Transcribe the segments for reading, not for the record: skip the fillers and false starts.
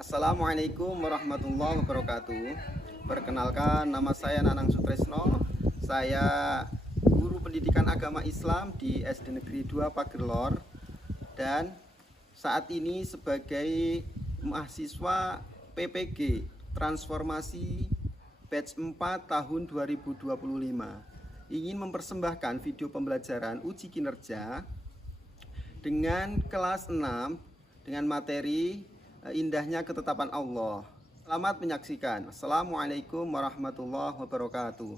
Assalamualaikum warahmatullahi wabarakatuh. Perkenalkan, nama saya Nanang Sutresno. Saya guru pendidikan agama Islam di SD Negeri 2 Pagerlor, dan saat ini sebagai mahasiswa PPG Transformasi Batch 4 tahun 2025 ingin mempersembahkan video pembelajaran uji kinerja dengan kelas 6 dengan materi indahnya ketetapan Allah. Selamat menyaksikan. Assalamualaikum warahmatullahi wabarakatuh.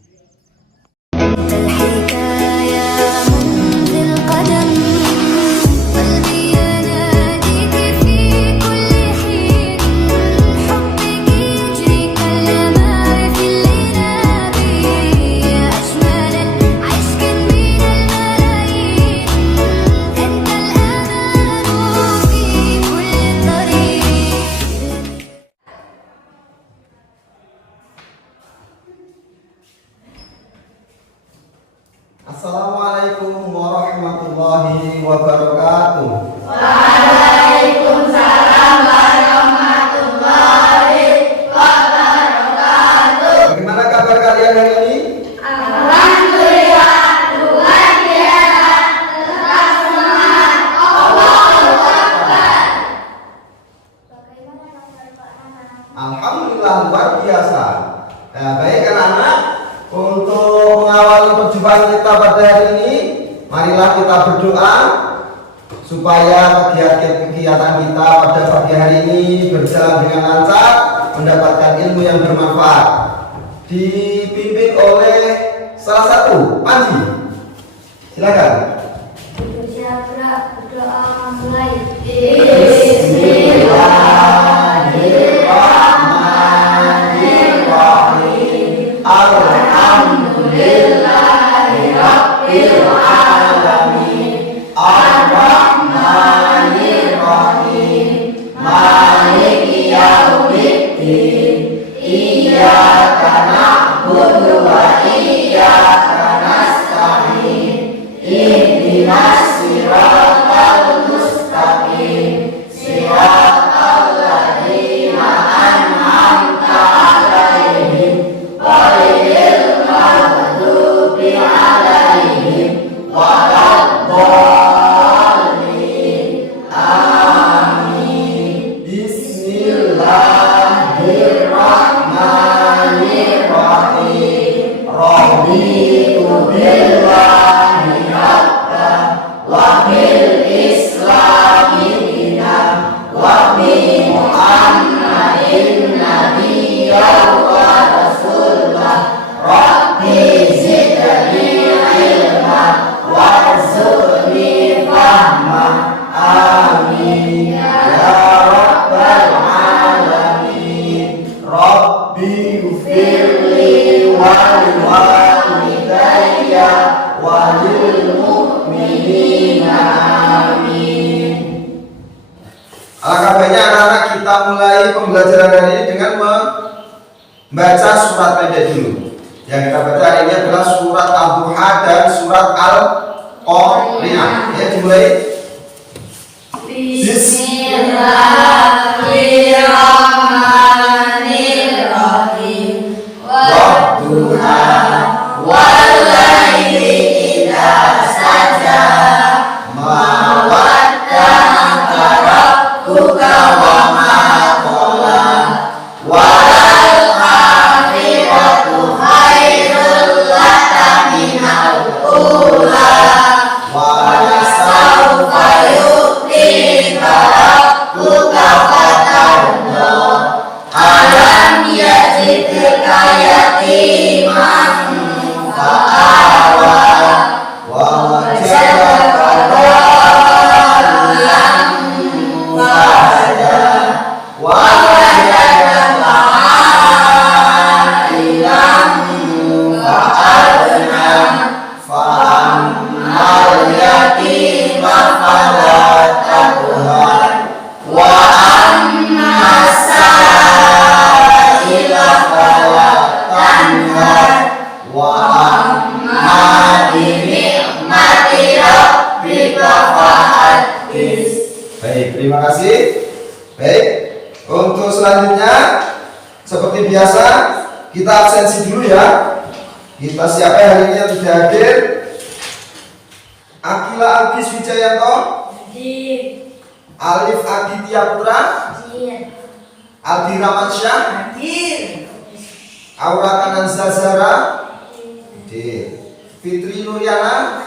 Assalamualaikum warahmatullahi wabarakatuh. Waalaikumsalam warahmatullahi wabarakatuh. Bagaimana kabar kalian hari ini? Alhamdulillah, luar biasa. Tetap semangat. Allahu Akbar. Bagaimana kabar Pak Nana? Alhamdulillah luar biasa. Baik anak-anak, untuk mengawali perjumpaan kita pada hari ini, marilah kita berdoa supaya kegiatan kita pada pagi hari ini berjalan dengan lancar, mendapatkan ilmu yang bermanfaat. Dipimpin oleh salah satu Panji. Silakan. Berdoa mulai. Bismillahirrahmanirrahim. Alhamdulillahirabbil alamin. Ar-Rahmanir-Rahim. Maliki yaumiddin. Iyyaka na'budu wa iyyaka nasta'in. Ihdinas siratal mustaqim. Siratal ladzina an'amta 'alaihim ghairil maghdubi 'alaihim waladdallin. Amin. Bismillahirrahmanirrahim. Raditu billahi rabban wa bil islami dinan wa bi Muhammadin nabiyya wa rasulah. Rabbi zidni ilma warzuqni fahma. Amin ya rabbal alamin. Rabbi ufirli wal walidayya walil mu'minina. Amin. Alangkah baiknya anak-anak kita mulai pembelajaran hari ini dengan membaca surat pendek dulu. Yang kita baca hari ini adalah surat Ad-Duha dan surat Al-Qari'ah. Ya, dimulai. Bismillahirrahmanirrahim. Wadduha wal-laili idza saja. Ma wadda'aka rabbuka wa ma qala. Wal akhiratu khairul laka minal ula. Wa sawfa yu'tika rabbuka fatarda. Alam yajidka yatiman fa'awa. Wa wajadaka dhallan fahada. Wa wajadaka 'ailan fa'agna. Fa'ammal yatima fala taqhar. Wa amma sa'ila fala tanhar. Wa amma bi ni'mati rabbika fa'addis. Baik, terima kasih. Baik, Untuk selanjutnya, seperti biasa, kita absensi dulu ya. Kita siapa hari ini yang tidak hadir? Akila Agis Wijayanto, Alif Aditya Putra, Aldi Ramansyah, Aura Kanan Zazara, Fitri Nuryana,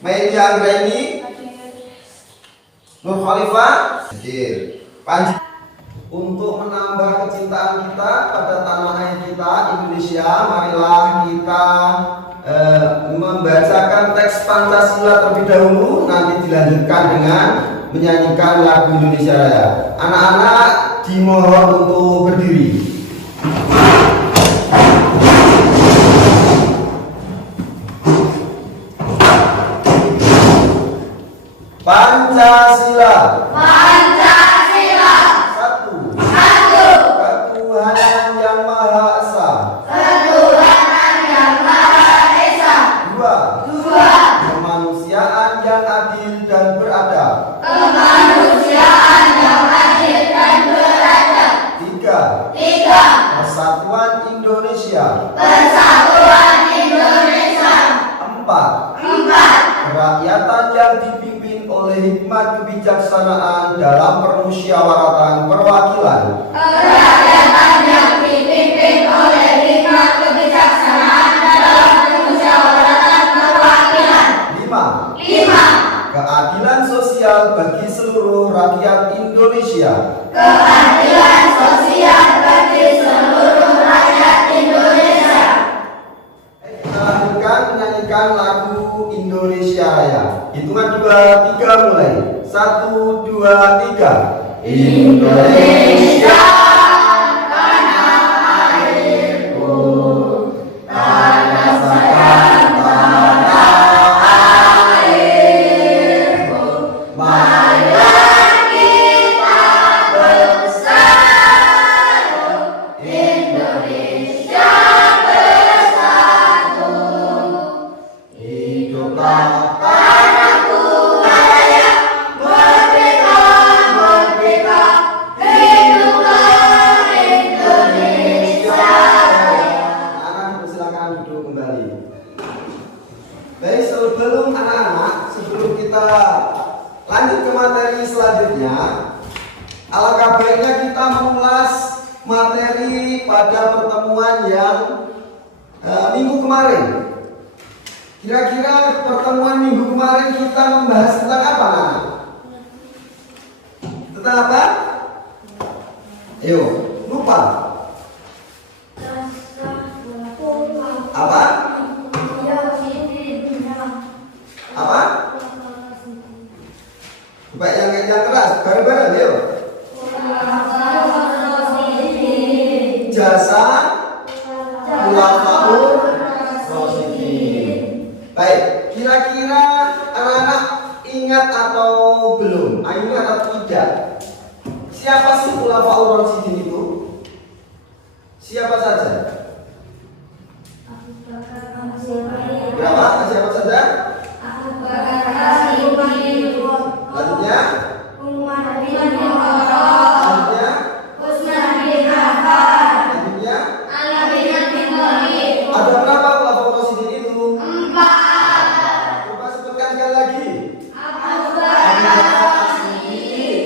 Media Anggraini, Nur Khalifah, Panji. Untuk menambah kecintaan kita pada tanah air kita Indonesia, marilah kita membacakan teks Pancasila terlebih dahulu, nanti dilanjutkan dengan menyanyikan lagu Indonesia Raya. Anak-anak dimohon untuk berdiri. Pancasila. Satu. Ketuhanan yang Maha Esa. Dua. Kemanusiaan yang adil dan beradab. Tiga. Persatuan Indonesia. Empat. Kerakyatan yang dipimpin oleh hikmat kebijaksanaan dalam permusyawaratan perwakilan. Lima. Keadilan sosial bagi seluruh rakyat Indonesia. Kita lanjutkan menyanyikan lagu Indonesia Raya. Hitungan 2, 3 mulai. 1, 2, 3. Indonesia. Sebelum kita lanjut ke materi selanjutnya, alangkah baiknya kita mengulas materi pada pertemuan yang minggu kemarin. Kira-kira pertemuan minggu kemarin kita membahas tentang apa, Nana? Tentang apa? Ayo, lupa. Apa? Apa? Coba yang keras, bareng-bareng yuk. Jasa Khulafaur Rasyidin. Baik, kira-kira anak-anak ingat atau belum? Ingat atau tidak? Siapa sih Khulafaur Rasyidin itu? Siapa saja? Berapa? Siapa saja? Selanjutnya, ada berapa Khulafaur Rasyidin itu? 4. Coba sebutkan sekali lagi.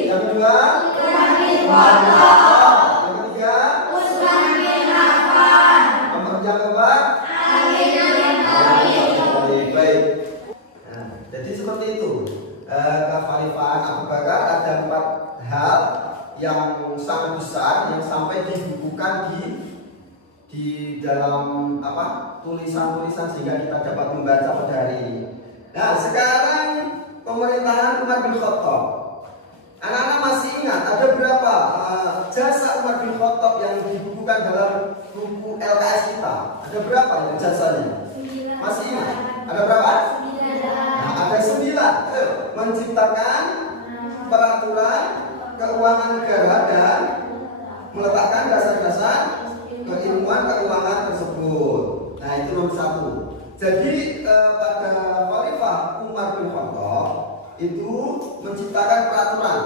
Yang kedua, yang ketiga, yang keempat, baik. Nah, jadi seperti itu. Kekhalifahan Abu Bakar ada 4 hal yang sangat besar yang sampai dibukukan di dalam tulisan-tulisan sehingga kita dapat membaca pada hari ini. Nah, sekarang pemerintahan Umar bin Khattab. Anak-anak masih ingat ada berapa jasa Umar bin Khattab yang dibukukan dalam buku LKS kita? Ada berapa yang jasanya? Masih ingat? Ada berapa? Nah, ada 9. Menciptakan peraturan keuangan negara dan meletakkan dasar-dasar keilmuan keuangan tersebut. Nah, itu nomor 1. Jadi pada Khalifah Umar bin Khattab itu menciptakan peraturan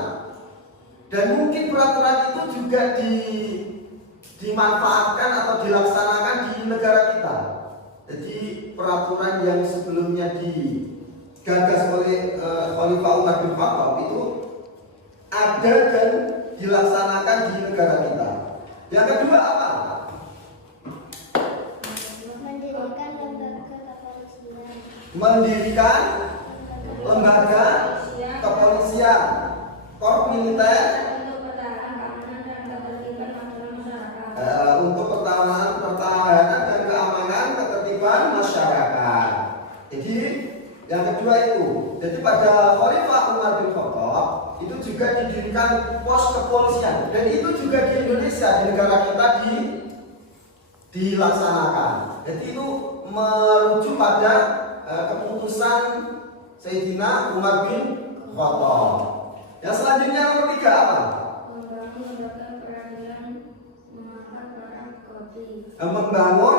Dan mungkin peraturan itu juga dimanfaatkan atau dilaksanakan di negara kita. Jadi peraturan yang sebelumnya digagas oleh Khalifah Umar bin Khattab itu ada dan dilaksanakan di negara kita. Yang kedua apa? Mendirikan lembaga kepolisian, korps militer untuk pertahanan dan keamanan ketertiban masyarakat. Jadi yang kedua itu, jadi pada Khalifah Umar bin Khattab itu juga didirikan pos kepolisian, dan itu juga di Indonesia, di negara kita dilaksanakan. Jadi itu merujuk pada keputusan Sayyidina Umar bin Khattab. Yang selanjutnya nomor 3 apa? Membangun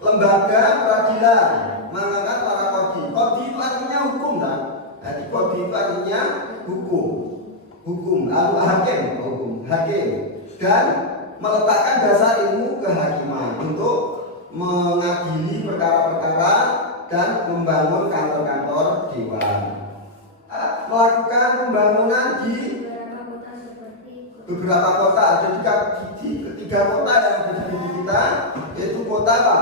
lembaga peradilan, mengangkat para qadhi. Qadhi itu artinya hukum kan? Jadi qadhi itu artinya hukum, hakim, hakim, dan meletakkan dasar ilmu kehakiman untuk mengadili perkara-perkara dan membangun kantor-kantor dewan. Melakukan pembangunan di beberapa kota. Ada di 3 kota yang ada di kita, yaitu kota apa?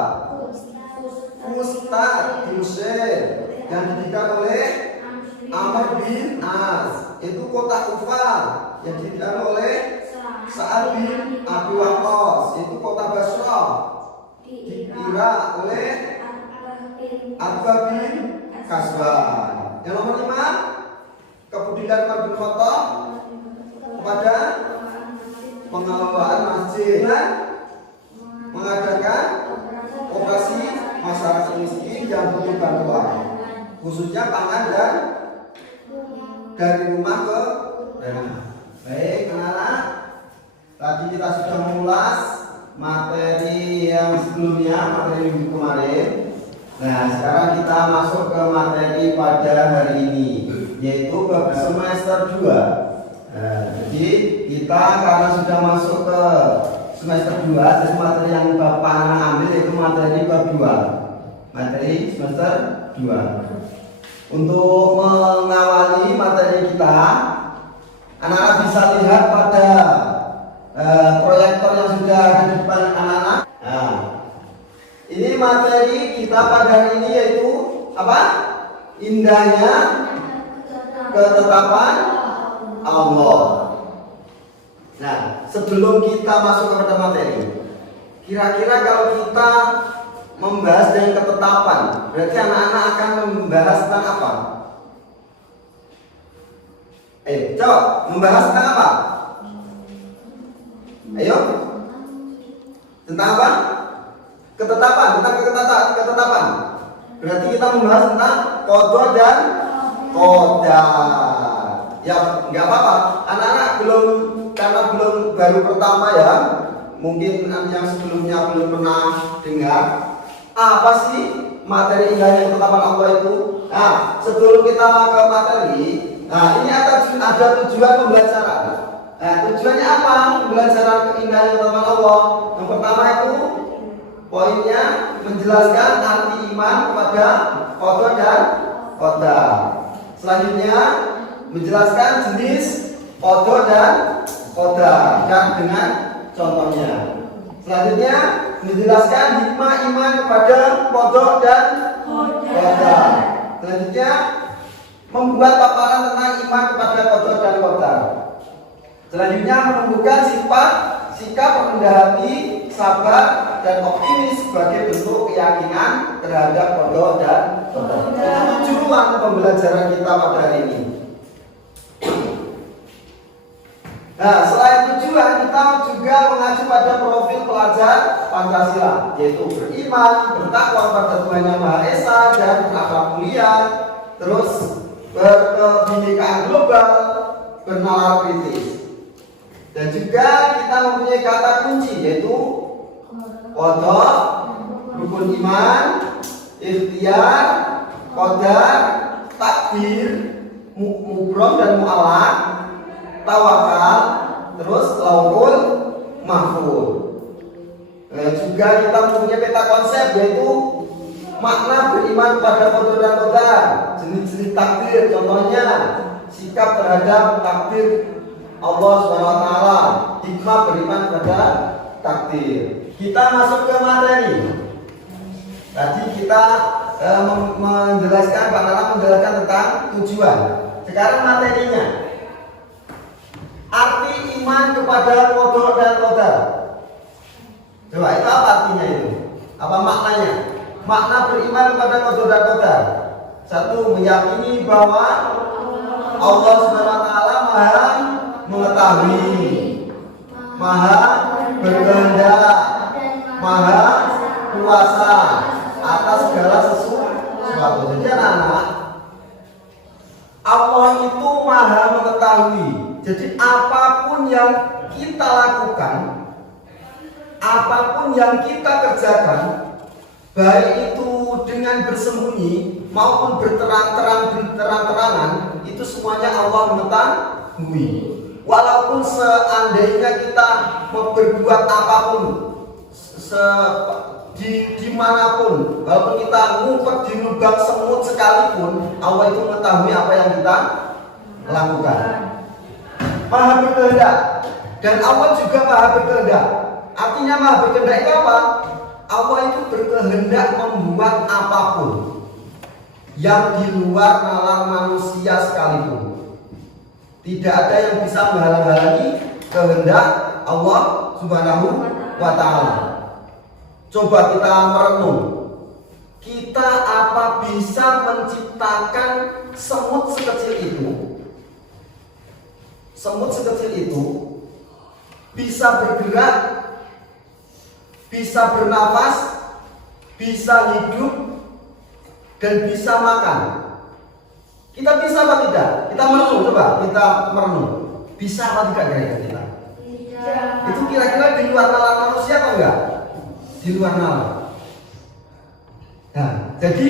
Fustat di Mesir yang didirikan oleh Amr bin As. Itu kota Kufah yang didirikan oleh Sa'ad bin Abi Waqqas. Itu kota Basra di Irak oleh Abu bin Kasban. Yang nomor 5, kepedulian Umar bin Khattab kepada pengelolaan masjid dan mengadakan operasi masyarakat miskin yang butuh bantuan, khususnya pangan dan dari rumah ke rumah. Baik anak-anak, tadi kita sudah mengulas materi yang sebelumnya, materi minggu kemarin. Nah, sekarang kita masuk ke materi pada hari ini, yaitu ke semester 2. Nah, jadi kita karena sudah masuk ke semester 2, jadi materi yang Bapak anak ambil yaitu materi bab 2. Materi semester 2. Untuk mengawali materi kita, anak-anak bisa lihat pada proyektor yang sudah ada di depan anak-anak. Nah, ini materi kita pada hari ini yaitu apa? Indahnya ketetapan Allah. Nah, sebelum kita masuk kepada materi, kira-kira kalau kita membahas dengan ketetapan, berarti anak-anak akan membahas tentang apa? Coba membahas tentang apa? Ayo, tentang apa? Ketetapan, tentang ketetapan. Berarti kita membahas tentang qadha dan qadar. Ya, nggak apa-apa. Anak-anak karena belum baru pertama ya, mungkin yang sebelumnya belum pernah dengar. Apa sih materi indahnya ketetapan Allah itu? Nah, sebelum kita ke materi, nah ini ada tujuan pembelajaran. Nah, tujuannya apa? Pembelajaran indahnya ketetapan Allah. Yang pertama itu poinnya menjelaskan arti iman kepada qadha dan qadar. Selanjutnya menjelaskan jenis qadha dan qadar dan dengan contohnya. Selanjutnya menjelaskan hikmah iman kepada qadha dan qadar. Selanjutnya membuat paparan tentang iman kepada qadha dan qadar. Selanjutnya menunjukkan sikap rendah hati, sabar dan optimis sebagai bentuk keyakinan terhadap qadha dan qadar. Itu tujuan pembelajaran kita pada hari ini. Nah, selain tujuan, kita juga mengacu pada profil pelajar Pancasila, yaitu beriman, bertakwa pada Tuhan Yang Maha Esa dan berakhlak mulia, terus berkebinekaan global, bernalar kritis. Dan juga kita mempunyai kata kunci, yaitu qadha, rukun iman, ikhtiar, qadar, takdir, mubrom dan mu'alaq, tawakal, terus lauhul mahfuz. Juga kita punya peta konsep, yaitu makna beriman pada qadar dan qadar, jenis-jenis takdir, contohnya sikap terhadap takdir Allah Subhanahu wa taala, hikmah beriman pada takdir. Kita masuk ke materi. Tadi kita menjelaskan, Pak Nana menjelaskan tentang tujuan. Sekarang materinya. Arti iman kepada qadar dan qadar. Coba itu apa artinya itu? Apa maknanya? Makna beriman kepada qadar dan qadar. Satu, meyakini bahwa Allah Subhanahu wa taala Maha mengetahui, Maha berkehendak, Maha kuasa atas segala sesuatu. Jadi anak-anak, Allah itu Maha mengetahui. Jadi apapun yang kita lakukan, apapun yang kita kerjakan, baik itu dengan bersembunyi maupun berterang-terangan, itu semuanya Allah mengetahui. Walaupun seandainya kita berbuat apapun, dimanapun, walaupun kita ngumpet di lubang semut sekalipun, Allah itu mengetahui apa yang kita lakukan. Maha berkehendak, dan Allah juga maha berkehendak. Artinya maha berkehendak itu apa? Allah itu berkehendak membuat apapun yang di luar nalar manusia sekalipun. Tidak ada yang bisa menghalang-halangi kehendak Allah Subhanahu wa taala. Coba kita merenung. Kita apa bisa menciptakan semut sekecil itu? Semut sekecil itu bisa bergerak, bisa bernafas, bisa hidup, dan bisa makan. Kita bisa apa tidak? Kita merenung, coba kita merenung. Bisa apa tidak kira-kira kita? Tidak. Itu kira-kira di luar nalar manusia atau enggak? Di luar nalar. Nah, jadi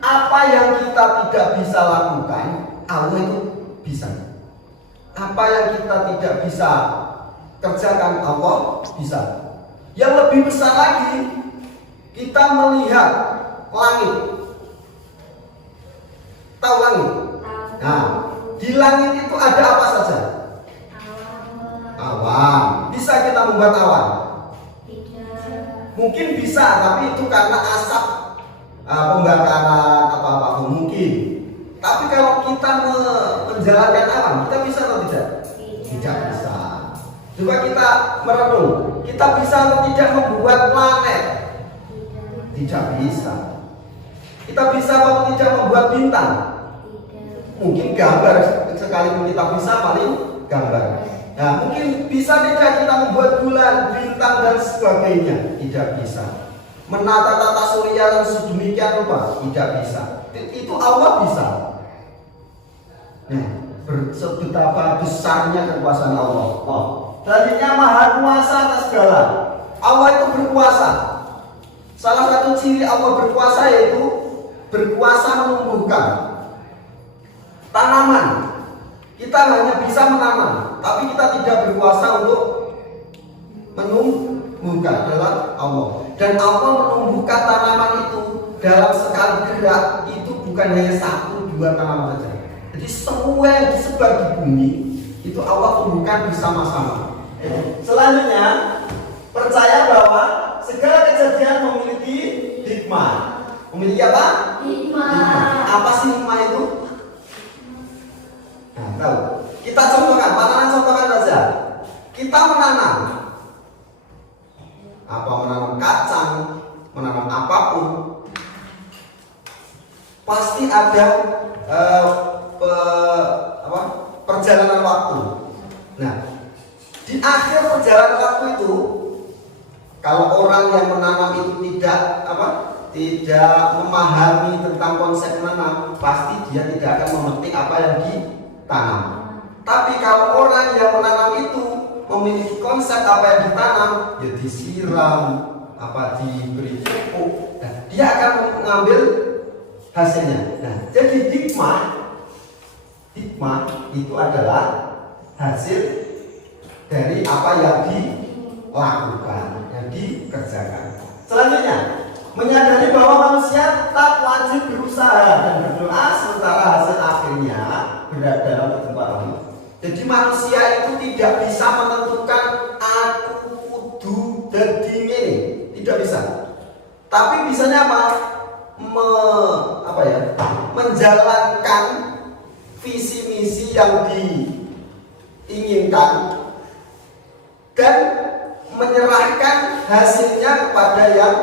apa yang kita tidak bisa lakukan, Allah itu bisa. Apa yang kita tidak bisa kerjakan, Allah bisa. Yang lebih besar lagi, kita melihat langit. Tahu langit? Nah, di langit itu ada apa saja? Awan. Bisa kita membuat awan? Mungkin bisa, tapi itu karena asap pembakaran apa-apa mungkin. Tapi kalau kita menjalankan awan, kita bisa atau tidak? Tidak bisa. Coba kita merenung. Kita bisa atau tidak membuat planet? Tidak bisa. Kita bisa atau tidak membuat bintang? Mungkin gambar, sekalipun kita bisa paling gambar. Nah, mungkin bisa tidak kita membuat bulan, bintang dan sebagainya? Tidak bisa. Menata-tata surya dan sedemikian rupa? Tidak bisa. Itu Allah bisa. Nah, betapa besarnya kekuasaan Allah. Selanjutnya Maha Kuasa atas segala. Allah itu berkuasa. Salah satu ciri Allah berkuasa yaitu berkuasa menumbuhkan tanaman. Kita hanya bisa menanam, tapi kita tidak berkuasa untuk menumbuhkan adalah Allah. Dan Allah menumbuhkan tanaman itu dalam sekali gerak, itu bukan hanya 1-2 tanaman saja. Jadi semua yang disebar di bumi itu Allah tumbuhkan bersama-sama. Selanjutnya, percaya bahwa segala kejadian memiliki hikmah. Memiliki apa? Hikmah. Apa sih hikmah itu? Nah, tahu. Kita contohkan, Pak contohkan saja. Kita menanam. Apa menanam kacang, menanam apapun, pasti ada perjalanan waktu. Nah, di akhir perjalanan waktu itu, kalau orang yang menanam itu tidak memahami tentang konsep menanam, pasti dia tidak akan memetik apa yang ditanam. Tapi kalau orang yang menanam itu memiliki konsep apa yang ditanam, ya disiram, diberi pupuk, nah, dia akan mengambil hasilnya. Nah, jadi hikmah itu adalah hasil dari apa yang dilakukan, yang dikerjakan. Selanjutnya, menyadari bahwa manusia tetap wajib berusaha dan berdoa sementara hasil akhirnya berada dalam ketetapan. Jadi manusia itu tidak bisa menentukan aku kudu dadi ngene, tidak bisa. Tapi bisanya apa? Menjalankan visi misi yang diinginkan dan menyerahkan hasilnya kepada yang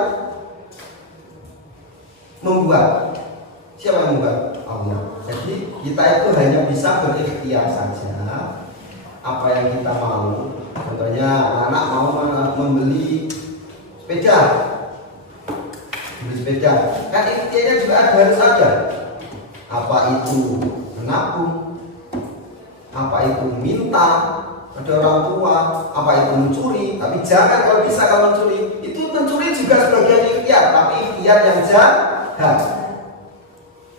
membuat. Siapa yang membuat? Allah. Jadi kita itu hanya bisa berikhtiar saja apa yang kita mau. Contohnya anak mau membeli sepeda, kan ikhtiarnya juga harus ada. Apa itu menabung, apa itu minta ada orang tua, apa itu mencuri. Tapi jangan, kalau bisa kalau mencuri, itu mencuri juga sebagian ikhtiar, tapi ikhtiar yang jahat.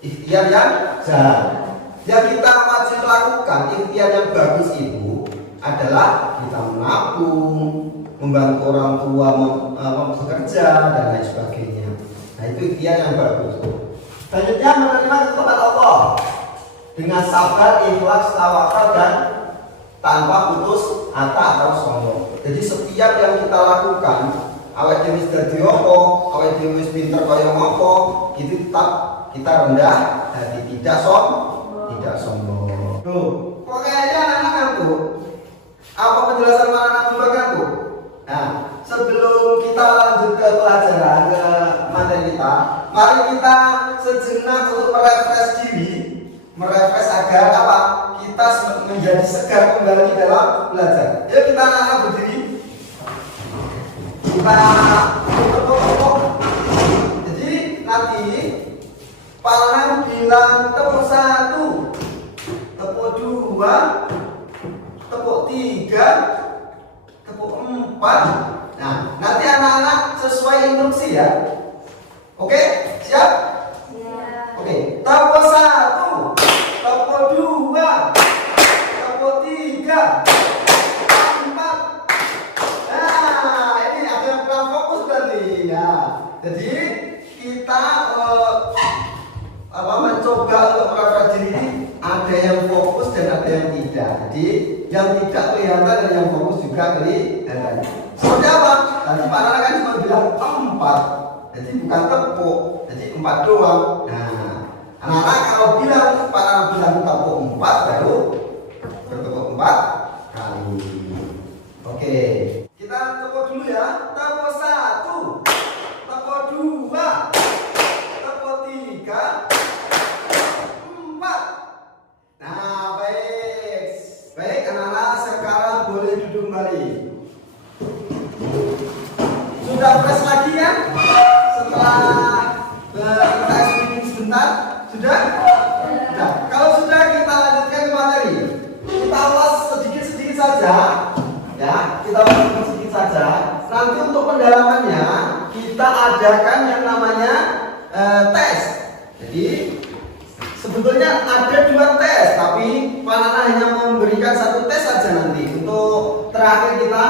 Ikhtiar yang jahat. Yang kita wajib lakukan, ikhtiar yang bagus itu adalah kita menabung, membantu orang tua bekerja dan lain sebagainya. Nah, itu ikhtiar yang bagus. Selanjutnya, menerima ketetapan Allah dengan sabar, ikhlas, tawakal dan tanpa putus asa atau sombong. Jadi setiap yang kita lakukan, awake dhewe wis dadi apa, awake dhewe wis pinter kaya ngopo, itu tetap kita rendah hati, tidak sombong. Tuh, kok kayaknya anak ngantuk? Apa penjelasan anak ngantuk? Nah, sebelum kita lanjut ke pelajaran, ke materi kita, mari kita sejenak untuk merefresh agar apa? Kita menjadi segar kembali dalam belajar. Yuk kita anak-anak berdiri. Kita tepuk. Jadi nanti Palang bilang tepuk 1, tepuk 2, tepuk 3, tepuk 4. Nah, nanti anak-anak sesuai instruksi ya. Oke, siap? Oke, tepuk 1, tepuk 2, tepuk 3, 4. Nah, ini ada yang kurang fokus berarti ya. Jadi kita mencoba untuk merefresh diri ini, ada yang fokus dan ada yang tidak. Jadi yang tidak kelihatan dan yang fokus juga kelihatan. Seperti apa? Tadi Pak Nana kan cuma bilang 4, jadi bukan tepuk, jadi 4 doang. Nah, anak-anak kalau bilang Pak Nana bilang tepuk 4, baru bertepuk 4 kali. Oke, kita tepuk dulu ya. Tepuk 1, tepuk 2, tepuk 3, 4. Nah, baik anak-anak, sekarang boleh duduk kembali. Sudah fresh lagi ya? Setelah kita speaking sebentar, sudah? Sudah. Kalau sudah, kita lanjutkan ke materi. Kita ulas sedikit-sedikit saja, ya. Kita ulas sedikit saja. Nanti untuk pendalamannya kita adakan yang namanya tes. Jadi sebetulnya ada 2 tes, tapi Pak Nana hanya memberikan 1 tes saja nanti untuk terakhir kita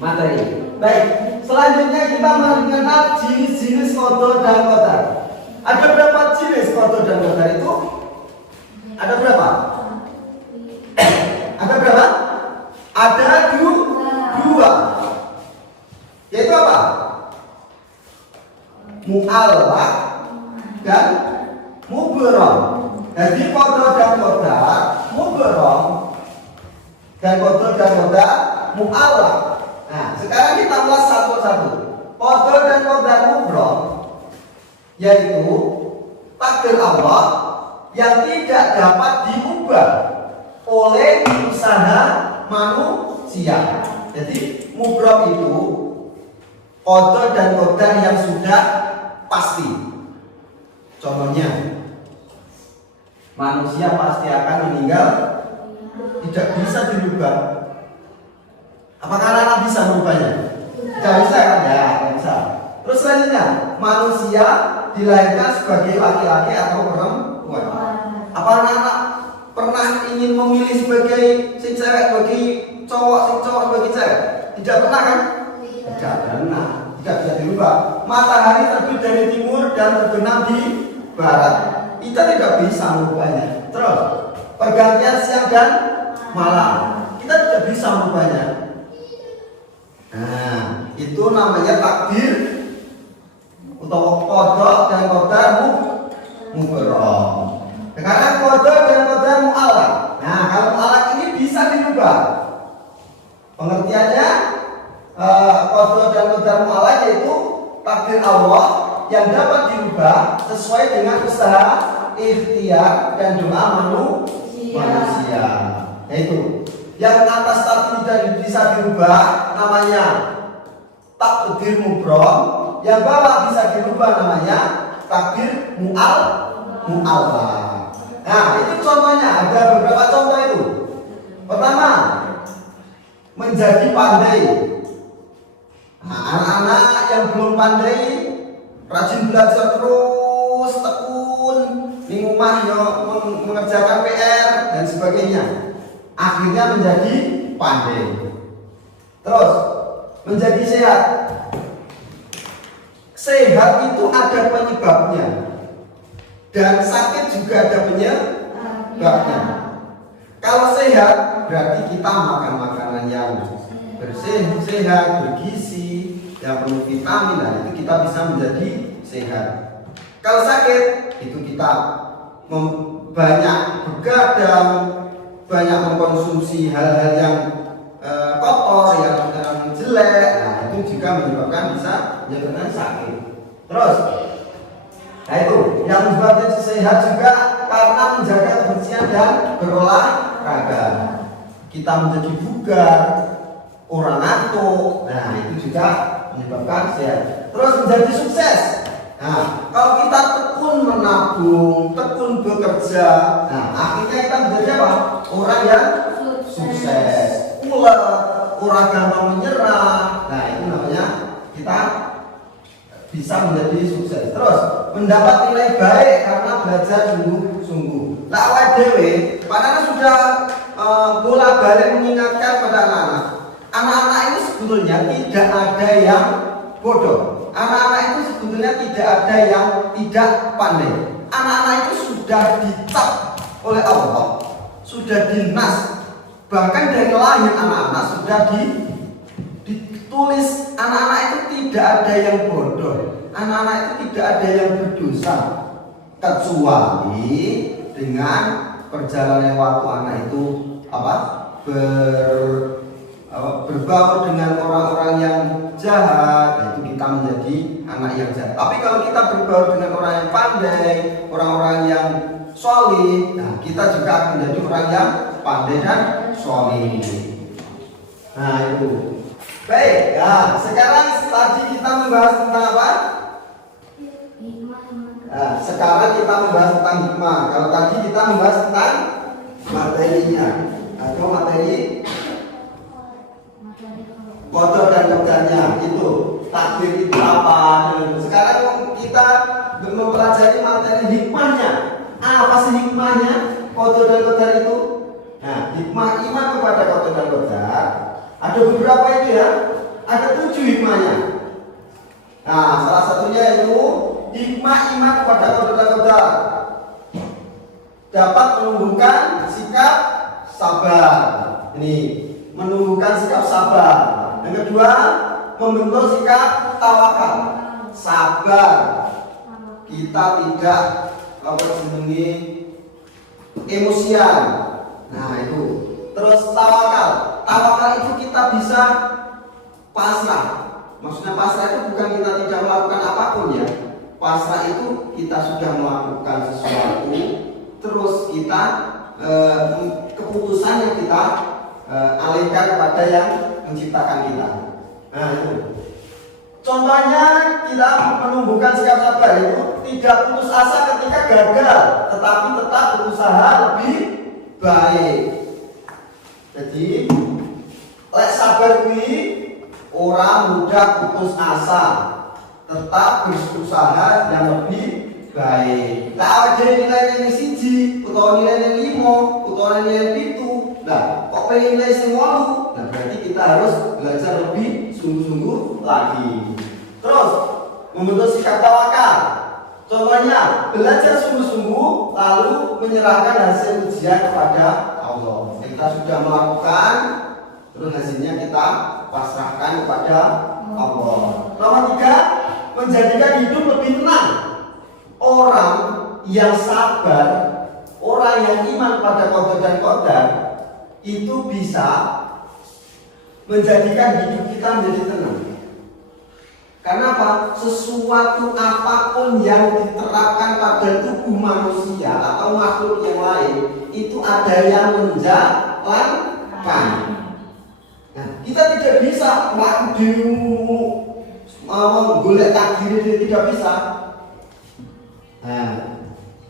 materi. Baik, selanjutnya kita mengenal jenis-jenis kodok dan kodar. Ada berapa jenis kodok dan kodar itu? Ada berapa? Ada berapa? Ada 2. Yaitu apa? Mu'allaq dan mubrom. Jadi kodok dan kodar mubrom dan kodok dan kodar mu'allaq. Nah, sekarang kita ulas satu-satu. Kodok dan kodar mubrom yaitu takdir Allah yang tidak dapat diubah oleh usaha manusia. Jadi mubrom itu kodok dan kodar yang sudah pasti. Contohnya, manusia pasti akan meninggal, tidak bisa dirubah. Apakah anak bisa merubahnya? Tidak bisa kan? Ya, tidak bisa. Terus selanjutnya, manusia dilahirkan sebagai laki-laki atau perempuan. Apa anak pernah ingin memilih sebagai si cewek bagi cowok, si cowok sebagai cewek? Tidak pernah kan? Tidak pernah. Tidak bisa dirubah. Matahari terbit dari timur dan terbenam di barat. Kita tidak bisa merubahnya. Terus pergantian siang dan malam, kita tidak bisa merubahnya. Nah, itu namanya takdir atau qada dan qadar mubarrah. Sekarang qada dan qadar mu'allaq. Nah, kalau mu'allaq ini bisa dirubah. Pengertiannya qada dan qadar mu'allaq yaitu takdir Allah yang dapat dirubah sesuai dengan usaha, ikhtiar dan doa manusia. Yaitu yang atas tadi tidak bisa dirubah namanya takdir mubrom, yang bawah bisa dirubah namanya takdir mu'allaq. Nah, itu contohnya, ada beberapa contoh itu. Pertama, menjadi pandai. Nah, anak-anak yang belum pandai, rajin belajar terus, tekun, di rumah mengerjakan PR dan sebagainya, akhirnya menjadi pandai. Terus menjadi sehat. Sehat itu ada penyebabnya, dan sakit juga ada penyebabnya. Kalau sehat berarti kita makan makanan yang bersih, sehat, bergizi, yang penuh vitamin, nah itu kita bisa menjadi sehat. Kalau sakit itu kita banyak begadang, banyak mengkonsumsi hal-hal yang kotor, yang jelek, nah itu juga menyebabkan menyebabkan sakit. Terus, nah itu yang menyebabkan sehat juga karena menjaga kebersihan dan berolahraga. Kita menjadi bugar, orang ngantuk, nah itu juga menyebabkan sehat. Terus menjadi sukses. Nah, kalau kita tekun menabung, tekun bekerja, nah akhirnya kita menjadi apa? Orang yang sukses. Ulet, orang gampang menyerah. Nah, itu namanya kita bisa menjadi sukses. Terus mendapat nilai baik karena belajar sungguh-sungguh. Lah awake dhewe, padahal sudah bola-balik mengingatkan pada anak-anak. Anak-anak ini sebetulnya tidak ada yang bodoh. Anak-anak itu sebetulnya tidak ada yang tidak pandai. Anak-anak itu sudah dicap oleh Allah, sudah dinas. Bahkan dari lahir anak-anak sudah ditulis, anak-anak itu tidak ada yang bodoh. Anak-anak itu tidak ada yang berdosa, kecuali dengan perjalanan waktu anak itu berbaur dengan orang-orang yang jahat, itu kita menjadi anak yang jahat. Tapi kalau kita berbaur dengan orang yang pandai, orang-orang yang solih, nah kita juga akan menjadi orang yang pandai dan solih. Nah itu. Baik, nah sekarang tadi kita membahas tentang apa? Nah, sekarang kita membahas tentang hikmah. Kalau tadi kita membahas tentang materinya, atau materi qada dan qadarnya, itu takdir itu apa. Sekarang kita mempelajari materi hikmahnya. Apa sih hikmahnya qada dan qadar itu? Nah, hikmah iman kepada qada dan qadar ada beberapa itu ya. Ada 7 hikmahnya. Nah, salah satunya itu hikmah iman kepada qada dan qadar dapat menumbuhkan sikap sabar. Ini menumbuhkan sikap sabar. Yang kedua, membentuk sikap tawakal, sabar. Kita tidak emosian. Nah itu. Terus tawakal. Tawakal itu kita bisa pasrah. Maksudnya pasrah itu bukan kita tidak melakukan apapun ya. Pasrah itu kita sudah melakukan sesuatu, terus kita keputusan yang kita alihkan kepada yang menciptakan kita. Nah itu. Contohnya kita menumbuhkan sikap sabar itu tidak putus asa ketika gagal, tetapi tetap berusaha lebih baik. Jadi lek sabar kuwi ora mudah putus asa, tetap berusaha yang lebih baik. Lah awake dhewe nilainya ning 1 utawa nilainya 5 utawa nilainya 7. Nah, kok pengen nilai sing 8? Nah, berarti kita harus belajar lebih sungguh-sungguh lagi. Terus membentuk sikap tawakal. Contohnya, belajar sungguh-sungguh lalu menyerahkan hasil ujian kepada Allah. Kita sudah melakukan, terus hasilnya kita pasrahkan kepada Allah. Nomor 3, menjadikan hidup lebih tenang. Orang yang sabar, orang yang iman pada qada dan qadar itu bisa menjadikan hidup kita menjadi tenang. Karena apa? Sesuatu apapun yang diterapkan pada tubuh manusia atau makhluk yang lain itu ada yang menjalankan. Nah, kita tidak bisa menggolek takdir, tidak bisa. Nah,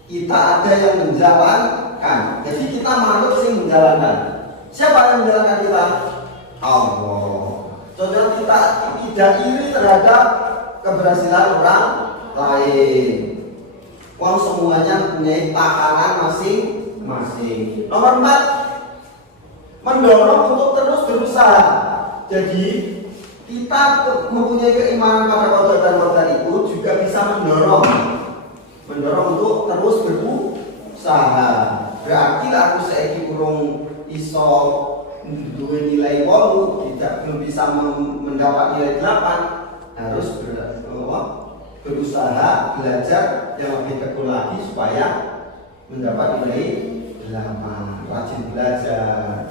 kita ada yang menjalankan. Jadi kita makhluk yang menjalankan. Siapa yang menjalankan kita? Allah. Contohnya kita tidak iri terhadap keberhasilan orang lain. Wong semuanya punya takaran masing-masing. Nomor 4, mendorong untuk terus berusaha. Jadi kita mempunyai keimanan pada qada dan qadar itu juga bisa mendorong untuk terus berusaha. Berarti aku saiki kurang iso duwe nilai 8, belum bisa mendapat nilai 8, harus berusaha belajar yang lebih tekun lagi supaya mendapat nilai 8, rajin belajar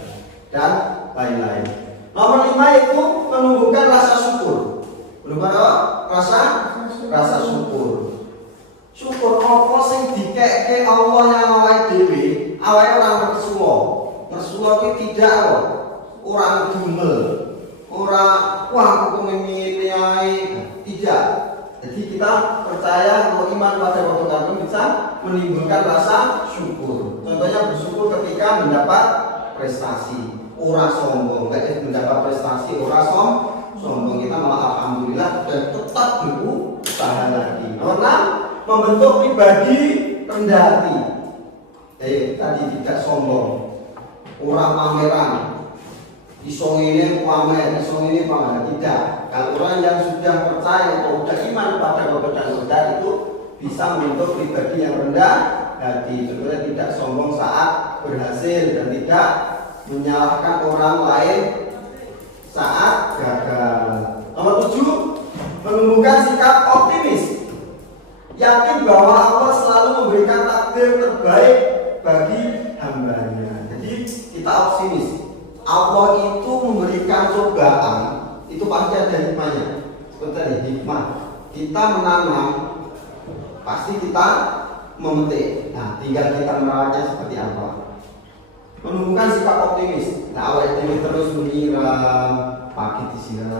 dan lain-lain. Nomor 5 itu menumbuhkan rasa syukur. Menumbuhkan apa? Rasa syukur. Syukur apa sing dikeke Allah yang awake dhewe, awake ora ngersuwa. Ngersuwa kuwi tidak orang dumel, orang wah aku ngene ae, tidak. Jadi kita percaya atau iman pada qada dan qadar bisa menimbulkan rasa syukur. Contohnya bersyukur ketika mendapat prestasi, ora sombong. Ketika mendapat prestasi ora sombong, kita malah alhamdulillah dan tetap berusaha lagi. Nomor 6, membentuk pribadi rendah hati. Tadi tidak sombong. Orang pameran, iso ini pamer, tidak. Kalau orang yang sudah percaya atau sudah iman pada qada dan qadar itu bisa membentuk pribadi yang rendah hati. Contohnya tidak sombong saat berhasil dan tidak menyalahkan orang lain saat gagal. Nomor 7, menumbuhkan sikap optimis. Yakin bahwa Allah selalu memberikan takdir terbaik bagi hambanya. Jadi kita optimis. Allah itu memberikan cobaan, itu pasti ada hikmahnya. Seperti hikmah. Kita menanam, pasti kita memetik. Nah, tinggal kita merawatnya seperti apa. Menumbuhkan sikap optimis. Nah, awal ini terus menyiram, pagi disiram,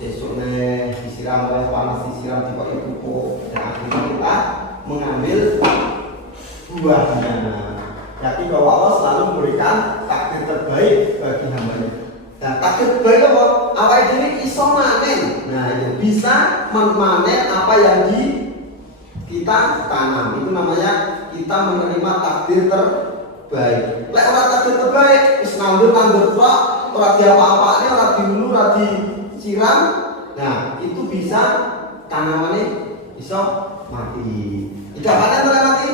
sesuknya disiram, panas disiram, dipakai pupuk, dan akhirnya kita mengambil buahnya. Jadi bahwa Allah selalu memberikan takdir terbaik bagi hambanya. Nah, takdir terbaik apa? Awal ini iso manen. Nah, itu bisa memanen apa yang kita tanam. Itu namanya kita menerima takdir terbaik. Lek ora takdir terbaik, wis nandur tok, ora diapa-apane, ora dihulu, ora disiram. Nah, itu bisa tanamannya bisa mati. Tidak panen ora mati?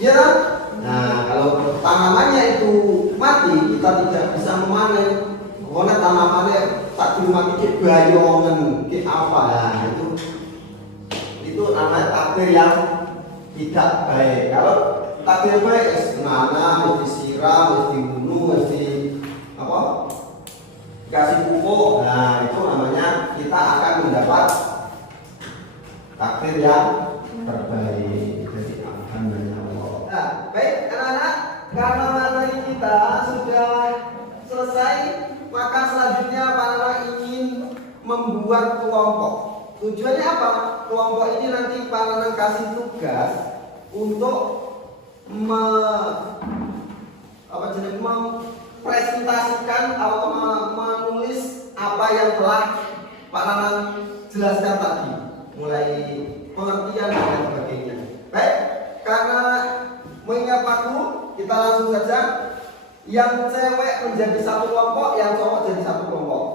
Iya kan? Nah, kalau tanamannya itu mati, kita tidak bisa memanen. Karena tanamannya tak cuma mati bayongan, apa? Nah, itu namanya takdir yang tidak baik. Kalau takdir baik, nanam, disiram, dibunuh, kasih pupuk. Nah, itu namanya kita akan mendapat takdir yang terbaik. Jadi alhamdulillah. Nah, baik anak-anak, karena materi kita sudah selesai, maka selanjutnya Pak ingin membuat kelompok. Tujuannya apa? Kelompok ini nanti Pak Nanang kasih tugas untuk mempresentasikan atau menulis apa yang telah Pak Nanang jelaskan tadi, mulai pengertian dan sebagainya. Baik, karena mengingat waktu, kita langsung saja. Yang cewek menjadi satu kelompok, yang cowok jadi satu kelompok.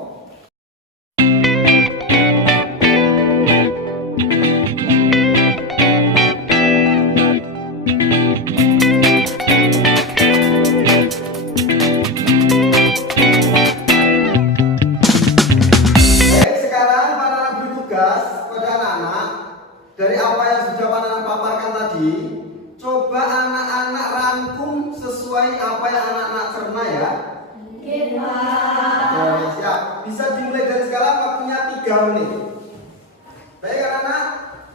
Baik, sekarang para beri tugas kepada anak-anak. Dari apa yang sudah anak paparkan tadi, coba anak-anak rangkum sesuai apa yang anak-anak cerna ya. Oke, siap. Bisa dimulai dari sekarang, waktunya 3 menit. Baik anak-anak,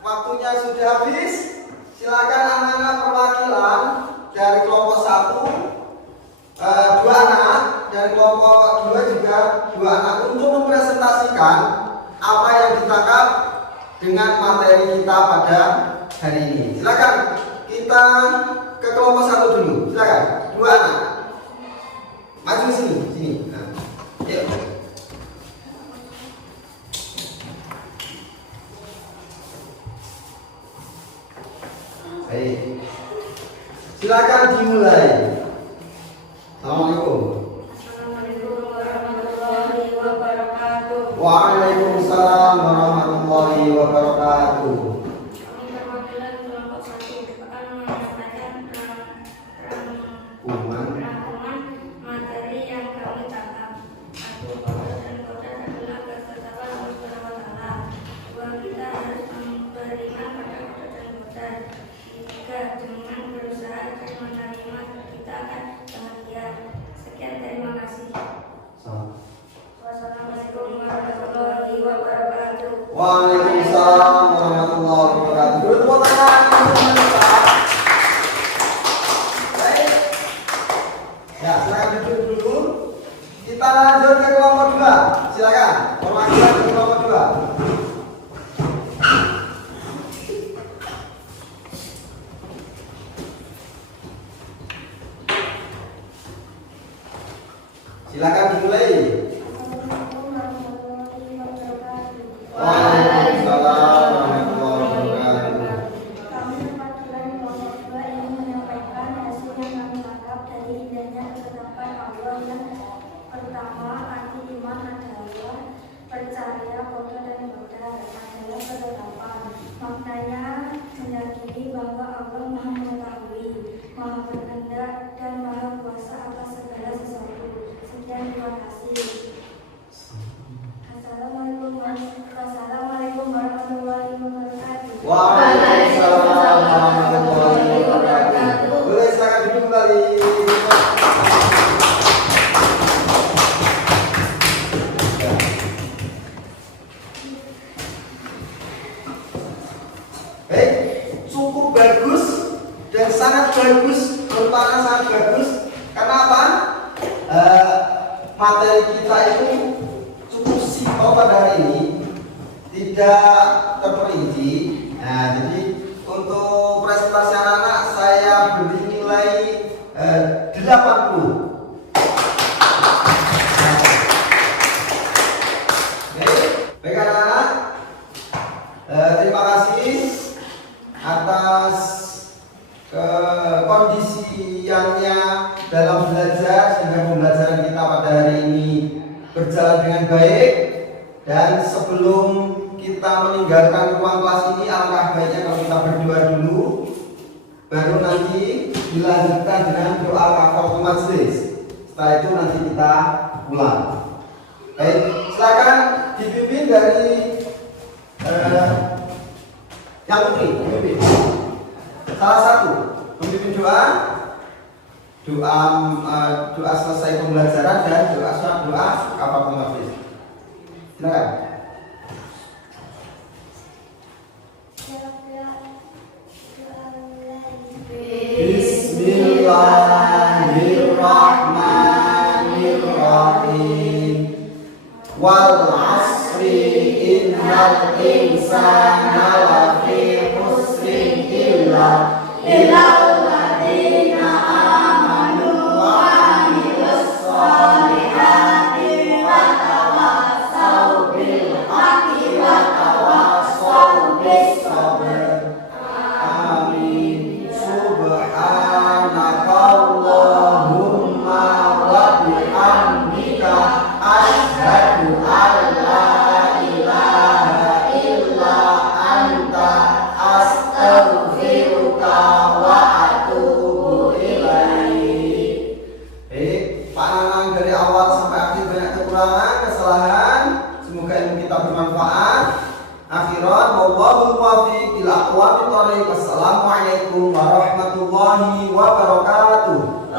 waktunya sudah habis. Silakan anak-anak perwakilan dari kelompok 1, 2 anak, dan kelompok 2 juga 2 anak untuk mempresentasikan apa yang ditangkap dengan materi kita pada hari ini. Silakan kita ke kelompok 1 dulu. Silakan, 2 anak. Maju sini. Nah, yuk. Baik. Silakan dimulai. Assalamualaikum. Assalamualaikum warahmatullahi wabarakatuh. Waalaikumsalam warahmatullahi wabarakatuh. Kami perwakilan kelompok 1 akan menyampaikan rangkuman materi yang kami tangkap. 1. Qadar dan qadar adalah ketetapan Allah Subhanahu wa Ta'ala. 2. Kita harus beriman pada qadar dan qadar. 3. Dengan berusaha dan menerima kita akan bahagia. Sekian, terima kasih. Wassalamualaikum warahmatullahi wabarakatuh. Waalaikumsalam warahmatullahi wabarakatuh. Beri tepuk tangan untuk pemirsa. Baik. Ya, silakan duduk dulu. Kita lanjut ke kelompok 2. Silakan, perwakilan ke kelompok 2. Silakan dimulai. Waalaikumsalam warahmatullahi wabarakatuh. Kami perwakilan kelompok 2 yang menyampaikan hasil yang kami tangkap dari indahnya ketetapan Allah. Yang pertama, arti iman adalah percaya qada dan qadar adalah ketetapan. Maknanya meyakini bahwa Allah Maha Mengetahui, Maha Berkehendak, dan Maha Kuasa atas segala sesuatu. Sekian, terima kasih. Assalamualaikum warahmatullahi wabarakatuh. Waalaikumsalam warahmatullahi wabarakatuh. Boleh silakan duduk kembali. Baik, cukup bagus dan sangat bagus, merupakan sangat bagus. Karena apa? Materi kita itu cukup simpel pada hari ini, tidak terperinci. Nah, jadi untuk presentasi anak-anak saya beri nilai 80. Baik anak-anak, terima kasih atas kondisiannya dalam belajar sehingga pembelajaran kita pada hari ini berjalan dengan baik. Dan sebelum kita meninggalkan ruang kelas ini, alangkah baiknya kalau kita berdoa dulu, baru nanti dilanjutkan dengan doa kafaratul majelis. Setelah itu nanti kita pulang. Baik, silakan dipimpin dari yang putri, dipimpin. Salah satu memimpin doa selesai pembelajaran dan doa kafaratul majelis. Silakan. Bismillahirrahmanirrahim. Wal asri innal insana lafi khusrin illa alladzina amanu wa amilus sholihati wa tawassaw bil haqqi wa tawassaw bis sabr. Amin. asyhadu an la ilaha illa anta astaghfiruka wa atubu ilaik. Baik, Pak Nanang dari awal sampai akhir banyak kekurangan, kesalahan. Semoga ilmu kita bermanfaat. Akhiran, wallahul muwaffiq ila aqwamit thoriq. Wassalamualaikum warahmatullahi wabarakatuh.